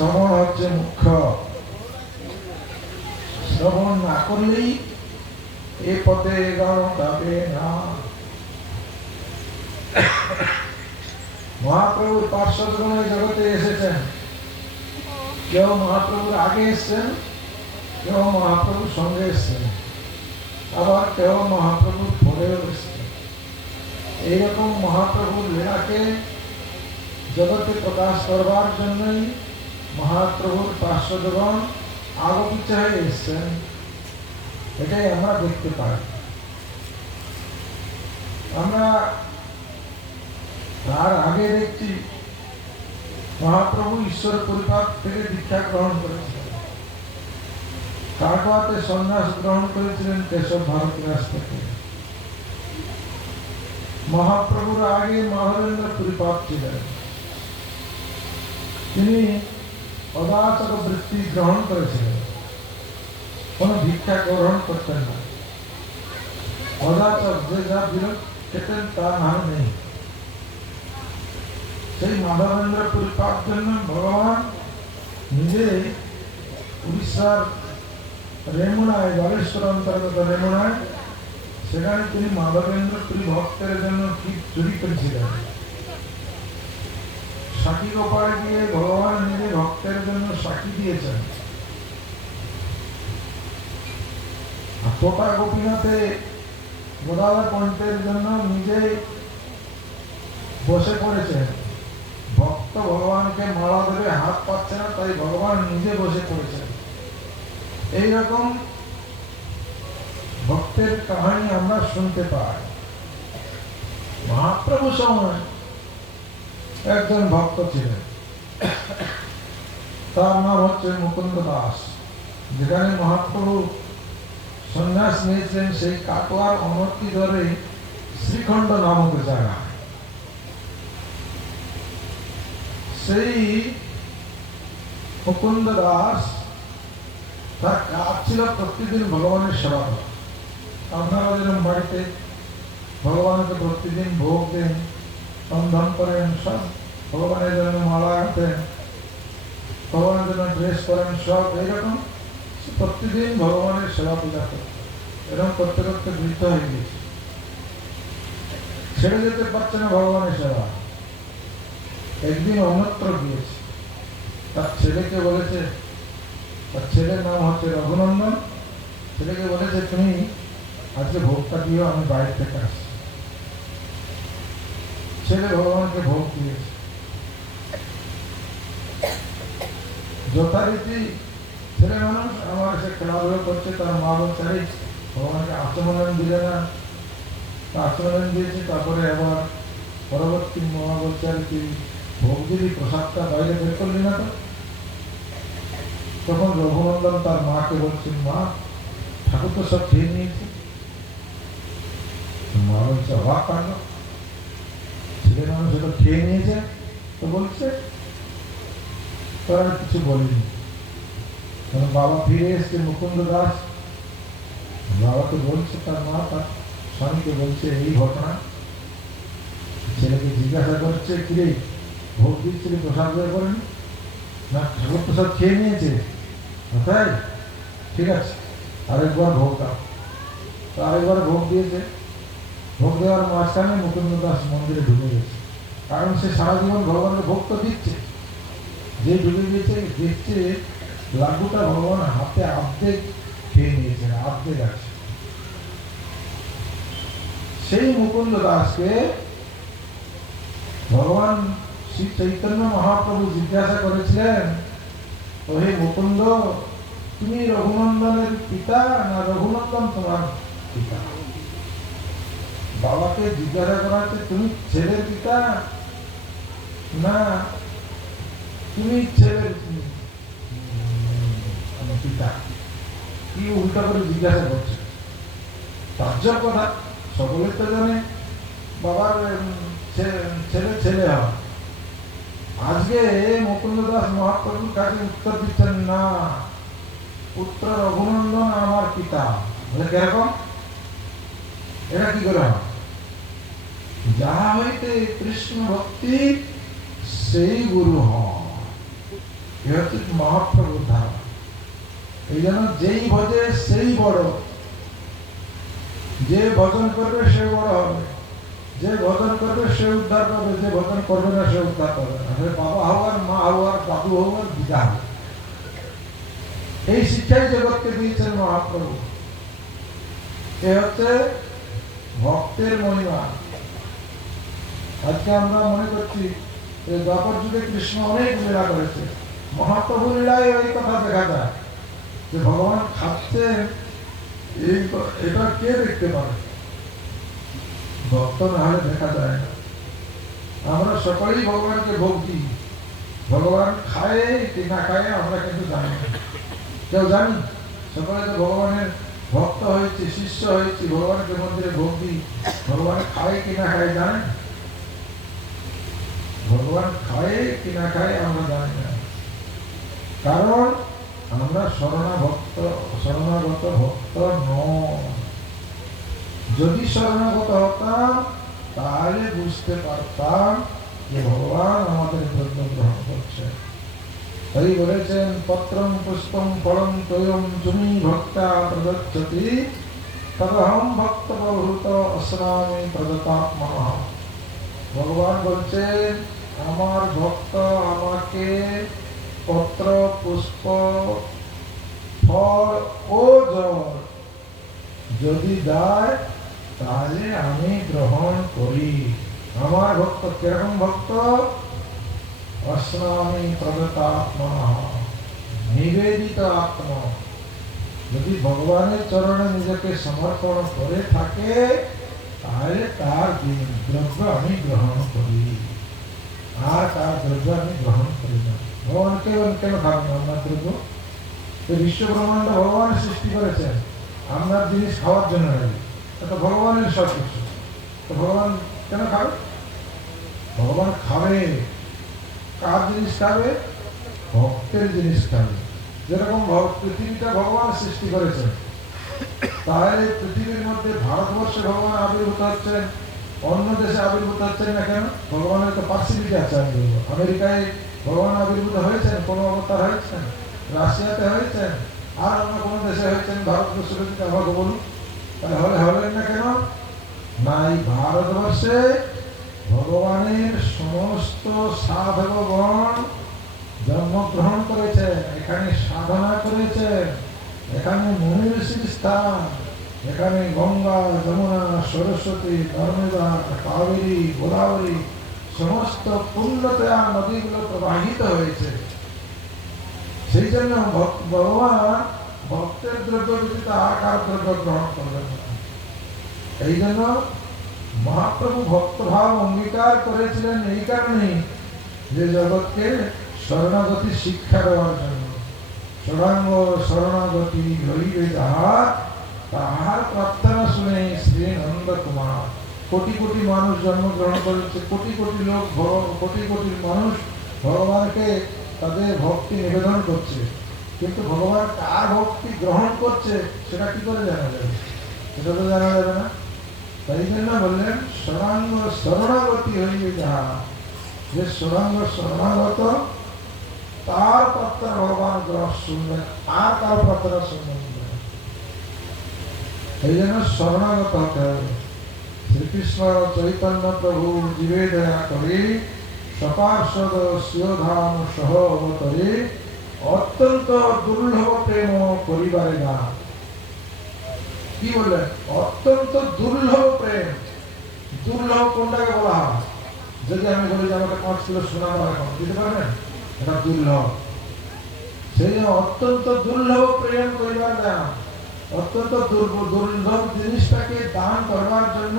শ্রবণ হচ্ছে মুখ্য। শ্রবণ না করলেই এ পথে এগোনো যাবে না। মহাপ্রভুর পার্শ্বদগণ জগতে এসেছেন, কেউ মহাপ্রভুর আগে এসেছেন, কেউ মহাপ্রভুর সঙ্গে এসেছেন, আবার কেউ মহাপ্রভুর পরেও এসেছেন। এইরকম মহাপ্রভুর লীলাকে জগতে প্রকাশ করবার জন্যই মহাপ্রভুর পার্শ্বদগণ আগপিত হয়ে এসেছেন। এটাই আমরা দেখতে পাই। আমরা তার আগে দেখছি মহাপ্রভু ঈশ্বর পরিপাক থেকে দীক্ষা গ্রহণ করেছিলেন, কাটোয়াতে সন্ন্যাস গ্রহণ করেছিলেন কেশব ভারতীদাস থেকে। মহাপ্রভুর আগে মাধবেন্দ্র পরিপাক ছিলেন, তিনি অদাচক বৃত্তি গ্রহণ করেছিলেন, কোন ভিক্ষা গ্রহণ করতেন না। অদাচক যে যা বিরোধ খেতেন তার নাম নেই। সেই মাধবেন্দ্র পরিপাক জন্য ভগবান নিজে উড়িষ্যার রেমুনায়, বালেশ্বর অন্তর্গত রেমুনায়, সেখানে তিনি মাধবেন্দ্র পুরী ভক্তের জন্য কি চুরি করেছিলেন। সাক্ষী গোপালে গিয়ে ভগবান নিজে ভক্তের জন্য সাক্ষী দিয়েছেন। তোতা গোপীনাথে গোদাবর পন্থের জন্য নিজে বসে পড়েছেন। ভক্ত ভগবানকে মালা দেবে, হাত পাচ্ছে না, তাই ভগবান নিজে বসে পড়েছেন। এইরকম ভক্তের কাহিনী আমরা শুনতে পাই। মহাপ্রভু সময় একজন ভক্ত ছিলেন, তার নাম হচ্ছে মুকুন্দ দাস। যেখানে মহাপ্রভু সন্ন্যাস নিয়েছিলেন সেই কাটোয়ার অনতি ধরে শ্রীখণ্ড নামক জায়গা। সেই মুকুন্দ দাস তার কাজ ছিল প্রতিদিন ভগবানের সেবা করা। আপনারা যেরকম বাড়িতে ভগবানকে প্রতিদিন ভোগ দেন, রন্ধন করেন, সব ভগবানের জন্য মালা আনতেন, ভগবানের জন্য ড্রেস করেন, সব এইরকম প্রতিদিন ভগবানের সেবা পূজা করেন। এরকম করতে করতে বৃদ্ধ হয়ে গিয়েছে, ছেড়ে যেতে পারছে না ভগবানের সেবা। একদিন অন্যত্র গিয়েছে, তার ছেলেকে বলেছে, তার ছেলের নাম হচ্ছে রঘুনন্দন, ছেলেকে বলেছে তুমি আজকে ভোগটা দিও, আমি বাইরে থেকে আসছি। ছেলে ভগবানকে ভোগ দিয়েছে। যথারীতি ছেলে মানুষ, আমার সে খেলাধুলো করছে, তার মা বলছে ভগবানকে আচমন দিলে না, আচমন দিয়েছে। তারপরে আবার পরবর্তী মা বলছে আর কি ভোগ দিবি, প্রসাদটা বাইরে বের করলি না তো। তখন রঘুনন্দন তার মাকে বলছেন, মা ঠাকুর তো সব খেয়ে নিয়েছে। মা বলছে অবাক কাণ্ড, ছেলে মানুষ তো খেয়ে নিয়েছে। তো বলছে তারা কিছু বলেনি। বাবা ফিরে এসছে মুকুন্দ দাস, বাবাকে বলছে, তার মা তার স্বামীকে বলছে এই ঘটনা। ছেলেকে জিজ্ঞাসা করছে, কিরে ভোগ দিচ্ছিল, প্রসাদ বের করেন না, ঠাকুর প্রসাদ খেয়ে নিয়েছে। তাই ঠিক আছে, আরেকবার ভোগ দাও। তো আরেকবার ভোগ দিয়েছে। ভোগ দেওয়ার মাঝখানে মুকুন্দ দাস মন্দিরে ঢুকে গেছে, কারণ সে সারা জীবন ভগবানকে ভোগ তো দিচ্ছে। যে ঢুকে গেছে দেখছে লাড্ডুটা ভগবান হাতে আর্ধেক খেয়ে নিয়েছে, আর্ধেক আছে। সেই মুকুন্দ দাসকে ভগবান শ্রী চৈতন্য মহাপ্রভু জিজ্ঞাসা করেছিলেন, ওহে মুকুন্দ, তুমি রঘুনন্দনের পিতা না রঘুনন্দন তোমার পিতা? বাবাকে জিজ্ঞাসা করা হচ্ছে তুমি ছেলের পিতা না তুমি ছেলের পিতা? কি উল্টা করে জিজ্ঞাসা করছে? তাজ্জব কথা, সকলে তো জানে বাবার ছেলে ছেলে হয়। আজকে মুকুন্দ দাস মহাপ্রভুর কাছে উত্তর দিচ্ছেন, না পুত্র রঘুনন্দন আমার পিতা। বলে কিরকম? এটা কি করে হয়? যাহা হইতে কৃষ্ণ ভক্তি সেই গুরু হয়। এ হচ্ছে মহাপ্রভুর ধারণা। এই জন্য যেই ভজে সেই বড়, যে ভজন করবে সে বড় হবে, যে ভজন করবে সে উদ্ধার করবে, যে ভজন করবে না সে উদ্ধার করবে না। বাবা হওয়ার, মা হওয়ার, দাদু হওয়ার, দিদা হবে। এই শিক্ষাই জগৎকে দিয়েছেন মহাপ্রভু। এ হচ্ছে ভক্তের মহিমা। আজকে আমরা মনে করছি দ্বাপর যুগে কৃষ্ণ অনেক লীলা করেছে, মহাপ্রভু লীলায় এই কথা দেখা যায় যে ভগবান খাচ্ছেন, এটা কে দেখতে পারে? ভক্ত না হলে দেখা যায় না। আমরা সকলেই ভগবানকে ভোগ দিই, ভগবান খায় কি না খায় আমরা কিন্তু জানি না। কেউ জানি? সকলে তো ভগবানের ভক্ত হয়েছে, শিষ্য হয়েছে, ভগবানকে মন্দিরে ভোগ দিই, ভগবান খায় কি না খায় জানেন? ভগবান খায় কি না খায় আমরা জানি না, কারণ আমরা শরণাগত ভক্ত নয়। যদি শরণাগত হতাম তাহলে বুঝতে পারতাম যে ভগবান আমাদের দ্রব্য গ্রহণ করছে। তাই বলেছেন পত্রম পুষ্পম ফলম তৈয়ম তুমি ভক্তা প্রদচ্ছতি তদহম ভক্ত প্রভূত অস্নামি প্রদতাত্মনঃ। ভগবান বলছেন আমার ভক্ত আমাকে পত্র, পুষ্প, ফল ও জল যদি দেয় তাহলে আমি গ্রহণ করি। আমার ভক্ত কিরকম ভক্ত? অস্নামি প্রদতাত্মনঃ, নিবেদিত আত্মা। যদি ভগবানের চরণে নিজেকে সমর্পণ করে থাকে তাহলে তার দ্রব্য আমি গ্রহণ করি, আর তার দ্রব্য আমি গ্রহণ করি না। ভগবান কেন খাবেন আপনার দ্রব্য? বিশ্ব ব্রহ্মাণ্ড ভগবান সৃষ্টি করেছেন, আপনার জিনিস খাওয়ার জন্য নয়। এটা ভগবানের সব কিছু, তো ভগবান কেন খাবে? ভগবান খাবে, কার জিনিস খাবে? ভক্তের জিনিস খাবে। যেরকম পৃথিবীটা ভগবান সৃষ্টি করেছেন, তাহলে পৃথিবীর মধ্যে ভারতবর্ষে ভগবান আবির্ভূত হচ্ছেন, অন্য দেশে আবির্ভূত হচ্ছেন না কেন? ভগবানের তো পার্সিভিটি আছে। আমি বলবো আমেরিকায় ভগবান আবির্ভূত হয়েছেন, কোনো অবতার হয়েছেন, রাশিয়াতে হয়েছেন, আর অন্য কোনো দেশে হয়েছেন, ভারতবর্ষে যদি আমাকে বলুন তাহলে হলেন না কেন? না, এই ভারতবর্ষে ভগবানের সমস্ত সাধকগণ জন্মগ্রহণ করেছেন, এখানে সাধনা করেছেন, এখানে মুনি ঋষির স্থান, এখানে গঙ্গা, যমুনা, সরস্বতী, নর্মদা, কাবেরী, গোদাবরী সমস্ত পুণ্যতয়া নদীগুলো প্রবাহিত হয়েছে। সেই জন্য ভগবান ভক্তের দ্রব্য ব্যতীত আর কার দ্রব্য গ্রহণ করবেন না। এই জন্য মহাপ্রভু ভক্তভাব অঙ্গীকার করেছিলেন এই কারণেই যে জগৎকে শরণাগতি শিক্ষা দেওয়ার জন্য। শরণাঙ্গ শরণাগতি হইবে যাহার, তাহার প্রার্থনা শুনে শ্রী নন্দ কুমার। কোটি কোটি মানুষ জন্মগ্রহণ করেছে, কোটি কোটি লোক, কোটি কোটি মানুষ ভগবানকে তাদের ভক্তি নিবেদন করছে, কিন্তু ভগবান কার ভক্তি গ্রহণ করছে সেটা কি করে জানা যাবে? সেটা তো জানা যাবে না। তাই জন্য বললেন শরণাঙ্গ শরণাগতি হইবে যাহার, যে শরণাঙ্গ শরণাগত তার প্রার্থনা ভগবান গ্রহণ শুনবেন, আর কার প্রার্থনা শুনবেন। এই জন্য শরণাগত হতে হবে। শ্রীকৃষ্ণ চৈতন্য প্রভু জীবে দয়া করে সপার্ষদ স্বধাম সহ অবতরে অত্যন্ত দুর্লভ প্রেম করিবারে না। কি বললেন? অত্যন্ত দুর্লভ প্রেম। দুর্লভ কোনটাকে বলা হয়? যদি আমি বলি যে আমাকে 5 কিলো সোনা দাও, এখন দিতে পারবেন? এটা দুর্লভ। সেই জন্য অত্যন্ত দুর্লভ প্রেম করিবার দান, অত্যন্ত দুর্লভ জিনিসটাকে দান করবার জন্য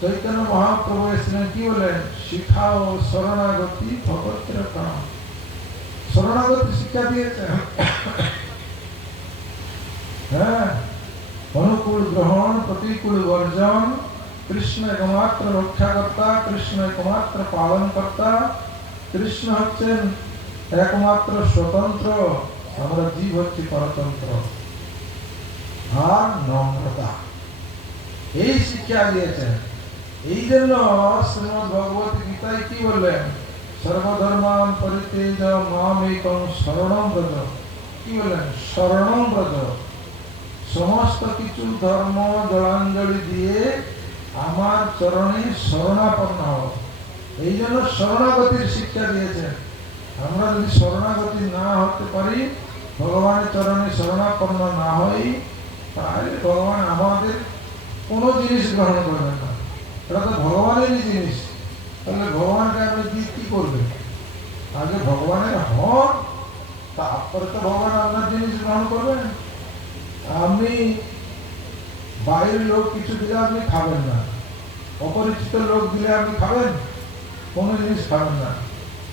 চৈতন্য মহাপ্রভু এসেছিলেন। কি বলেন? শিখাও শরণাগতি ভগতের কাম। শরণাগতি শিক্ষা দিয়েছেন। হ্যাঁ, অনুকূল গ্রহণ, প্রতিকূল বর্জন, কৃষ্ণ একমাত্র রক্ষাকর্তা, কৃষ্ণ একমাত্র পালনকর্তা, কৃষ্ণ হচ্ছেন একমাত্র স্বতন্ত্র, আমরা জীব হচ্ছে পরতন্ত্র। আর নম্রতা, এই শিক্ষা দিয়েছেন। এই জন্য শ্রীমদ ভগবত গীতায় কি বললেন? সর্বধর্মান পরিত্যজ্য মামেকং শরণং ব্রজ। কি বলেন? শরণং ব্রজ। সমস্ত কিছু ধর্ম জলাঞ্জলি দিয়ে আমার চরণে শরণাপন্ন হও। এই জন্য শরণাগতির শিক্ষা দিয়েছেন। আমরা যদি শরণাগতি না হতে পারি, ভগবানের চরণে শরণাপন্ন না হই, তাহলে ভগবান আমাদের কোনো জিনিস গ্রহণ করবেন না। এটা তো ভগবানেরই জিনিস। তাহলে ভগবানকে আপনি কি করবেন? আগে ভগবানের হন, তারপরে তো ভগবান আপনার জিনিস গ্রহণ করবেন। আপনি বাইরের লোক কিছু দিলে আপনি খাবেন না, অপরিচিত লোক দিলে আপনি খাবেন? কোনো জিনিস খাবেন না।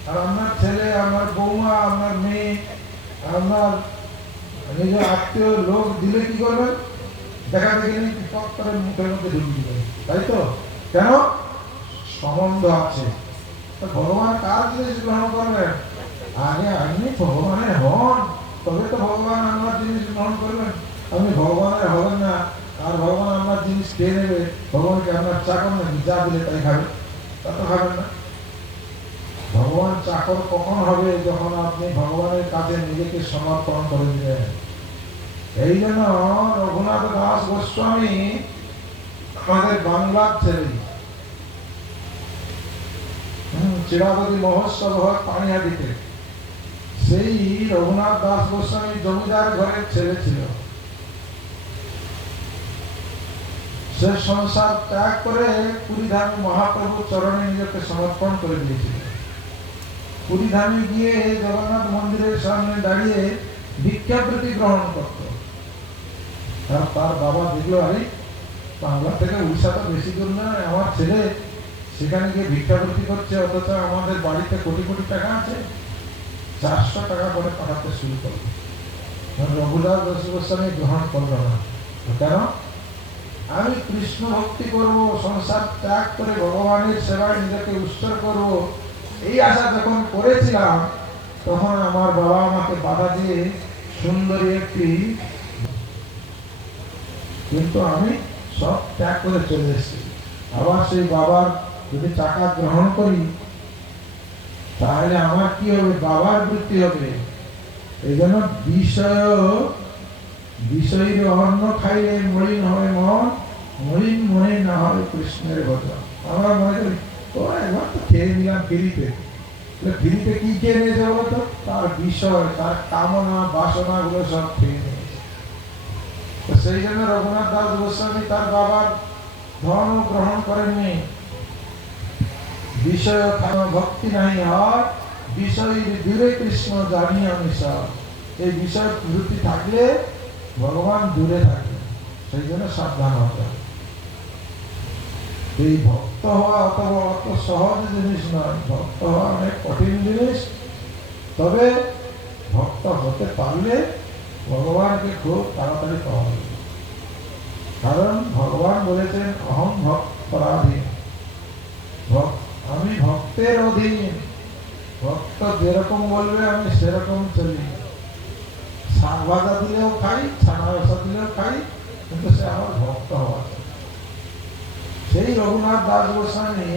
আর আপনার ছেলে, আপনার বৌমা, আপনার মেয়ে, আপনার নিজের আত্মীয় লোক দিলে কি করবেন? দেখা দেখি নেই টক করে মুখের মধ্যে ঢুকিয়ে দিবেন, তাই তো? কেন? সম্বন্ধ আছে। ভগবান কার জিনিস গ্রহণ করবেন? আগে আপনি ভগবানের হন, তবে তো ভগবান আপনার জিনিস গ্রহণ করবেন। আপনি ভগবানের হবেন না আর ভগবান আপনার জিনিস খেয়ে নেবে, ভগবানকে আপনার চাকর নাকি? যা দিলে তাই খাবেন? তা তো খাবেন না। ভগবান চাকর কখন হবে? যখন আপনি ভগবানের কাছে নিজেকে সমর্পণ করে দিবেন। এই জন্য রঘুনাথ দাস গোস্বামী আমাদের বাংলার ছেলে, চিরাবতী মহোৎসব হয় পানিহাটিতে। সেই রঘুনাথ দাস গোস্বামী জমিদার ঘরের ছেলে ছিল। সে সংসার ত্যাগ করে পুরীধামে মহাপ্রভু চরণে নিজেকে সমর্পণ করে দিয়েছিল। পুরীধামে গিয়ে জগন্নাথ মন্দিরের সামনে দাঁড়িয়ে ভিক্ষাবৃত্তি গ্রহণ করত। আর তার বাবা দেখলো, আরে বাংলা থেকে উড়িষ্যা তো বেশি দূর নয়, আমার ছেলে সেখানে গিয়ে ভিক্ষাবৃত্তি করছে, অথচ আমাদের বাড়িতে কোটি কোটি টাকা আছে। 400 টাকা করে পাঠাতে শুরু করলো। রঘুনাথ দাস গোস্বামী গ্রহণ করলো না। কেন? আমি কৃষ্ণ ভক্তি করব, সংসার ত্যাগ করে ভগবানের সেবায় নিজেকে উৎসর্গ করব, এই আশা যখন করেছিলাম, তখন আমার বাবা আমাকে বাধা দিয়ে সুন্দরী একটি, কিন্তু আমি সব ত্যাগ করে চলে এসেছি। আবার সেই বাবার যদি টাকা গ্রহণ করি, তাহলে আমার কি হবে? বাবার বৃত্তি হবে। এই জন্য বিষয়ের অন্ন খাইলে মলিন হয় মন, মলিন মনে না হয় কৃষ্ণের ভজন। আমরা মনে করি তো একবার তো খেয়ে নিলাম ফিরিতে, ফিরিতে কি খেয়ে নিয়ে যাবো? তো তার বিষয়, তার কামনা বাসনা গুলো সব খেয়ে নিয়েছে। তো সেই জন্য রঘুনাথ দাস গোস্বামী তার বাবার ধন গ্রহণ করেননি। বিষয় ভক্তি নাই হয়, বিষয় দূরে কৃষ্ণ জানি আমি সব। এই বিষয় বৃত্তি থাকলে ভগবান দূরে থাকে, সেই জন্য সাবধান হতে হবে। এই ভক্ত হওয়া অত সহজ জিনিস নয়, ভক্ত হওয়া অনেক কঠিন জিনিস। তবে ভক্ত হতে পারলে ভগবানকে খুব তাড়াতাড়ি পাওয়া যাবে। কারণ ভগবান বলেছেন অহং ভক্তরাধীন, আমি ভক্তের অধীন। ভক্ত যেরকম বলবে আমি সেরকম চলি। শাক ভাজা দিলেও খাই, ছানা বসা দিলেও খাই, কিন্তু সে আমার ভক্ত হওয়া চাই। সেই রঘুনাথ দাস গোস্বামী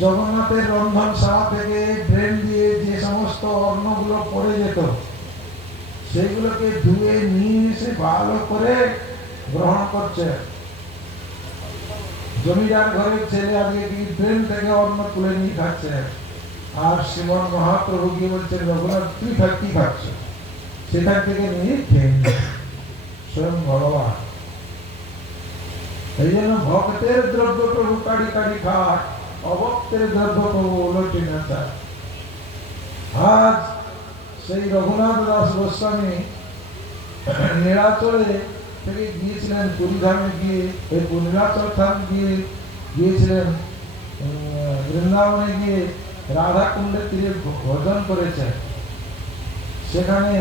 জগন্নাথের রন্ধনশালা থেকে ড্রেন দিয়ে যে সমস্ত অন্নগুলো পড়ে যেত, সেগুলোকে ধুয়ে নিয়ে এসে ভালো করে গ্রহণ করছে। জমিদার ঘরের ছেলে আজকে কি ড্রেন থেকে অন্ন তুলে নিয়ে খাচ্ছে। আর শ্রীমন মহাপ্রভু কি বলছেন, রঘুনাথ তুই কি খাচ্ছ? সেখান থেকে নিয়ে খেয়ে স্বয়ং ভগবান। এই জন্য ভক্তের দ্রব্য প্রভু কাড়ি কাড়ি খায়, অভক্তের দ্রব্য প্রভু উলটি না চায়। আজ সেই রঘুনাথ দাস গোস্বামী নীলাচলে থেকে গিয়েছিলেন পুরীধামে, গিয়ে এই নীলাচল ধাম গিয়েছিলেন, বৃন্দাবনে গিয়ে রাধা কুণ্ডের তীরে ভোজন করেছেন। সেখানে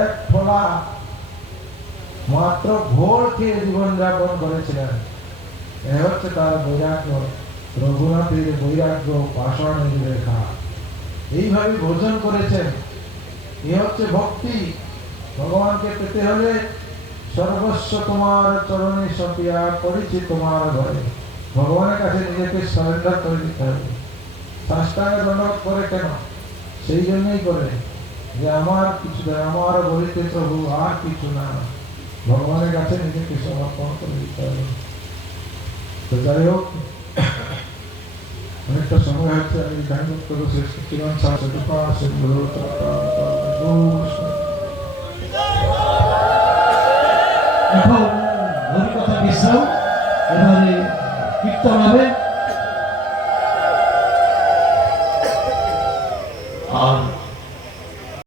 এক ফলা মাত্র ঘোর খেয়ে জীবনযাপন করেছিলেন। এ হচ্ছে তার বৈরাগ্য, রঘুনাথের বৈরাগ্য, পাষাণের রেখা। এইভাবে ভোজন করেছেন। এ হচ্ছে ভক্তি। ভগবানকে পেতে হলে সর্বস্ব তোমার চরণে সপিয়া করেছি তোমার ঘরে। ভগবানের কাছে নিজেকে সারেন্ডার করে দিতে হবে। সাষ্টাঙ্গ দণ্ডবোধ করে কেন? সেই জন্যই করে যে আমার কিছু নয়, আমার বলিতে প্রভু আর কিছু না, ভগবানের কাছে নিজেকে সমর্পণ করে দিতে হবে। তো যাই হোক, অনেকটা সময় হচ্ছে, আমি ধ্যান করতে শেষ করছিলাম। এখন হরিকথা বিশ্রাম, এবারে কীর্তন হবে।